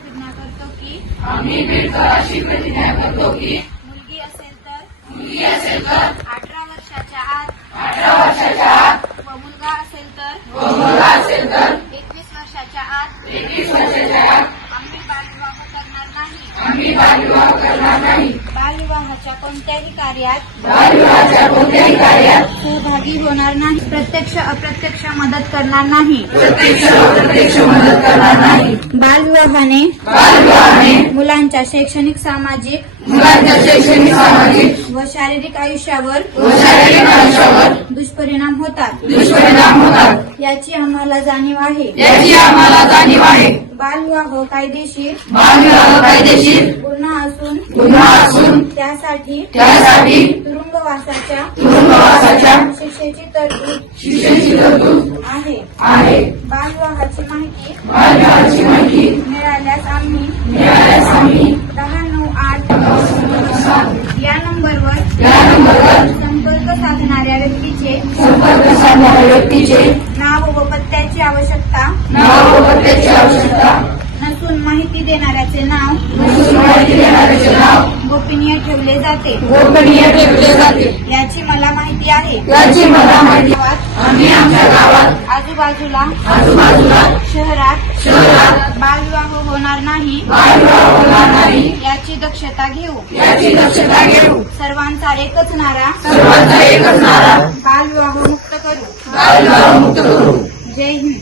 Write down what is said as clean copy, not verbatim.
प्रतिज्ञा करतो की अशी प्रतिज्ञा करतो की मुलगी असेल तर मुलगी असेल तर 18 वर्षाच्या आत 18 वर्षाच्या आत व मुलगा असेल तर व मुलगा असेल तर 21 वर्षाच्या आत 21 वर्षाच्या आत आम्ही बालविवाह करणार नाही. आम्ही बालविवाह करणार नाही. बालविवाहाच्या कोणत्याही कार्यात बालविवाहाच्या कोणत्याही कार्यात सहभागी होणार नाही. प्रत्यक्ष अप्रत्यक्ष मदत करणार नाही. प्रत्यक्ष अप्रत्यक्ष मदत करणार नाही. बालविवाहाने मुलांच्या शैक्षणिक सामाजिक मुलांच्या शैक्षणिक सामाजिक व शारीरिक आयुष्यावर व शारीरिक आयुष्यावर दुष्परिणाम होतात. दुष्परिणाम होतात याची आम्हाला जाणीव आहे. याची आम्हाला जाणीव आहे. बालविवाह कायदेशीर बालविवाह कायदेशीर गुन्हा असून त्यासाठी तुरुंगवासाच्या शिक्षेची तरतूद आहे. बालविवाहाची माहिती मिळाल्यास आम्ही 1098 या नंबरवर संपर्क साधणाऱ्या व्यक्तीचे नाव व पत्त्याची आवश्यकता नसून माहिती देणाऱ्याचे नाव गोपनीय ठेवले जाते. याची मला माहिती आहे. आम्ही आमच्या गावात आजूबाजूला शहरात बालविवाह होणार नाही याची दक्षता घेऊ. सर्वांचा एकच नारा बालविवाह मुक्त करू. जय हिंद.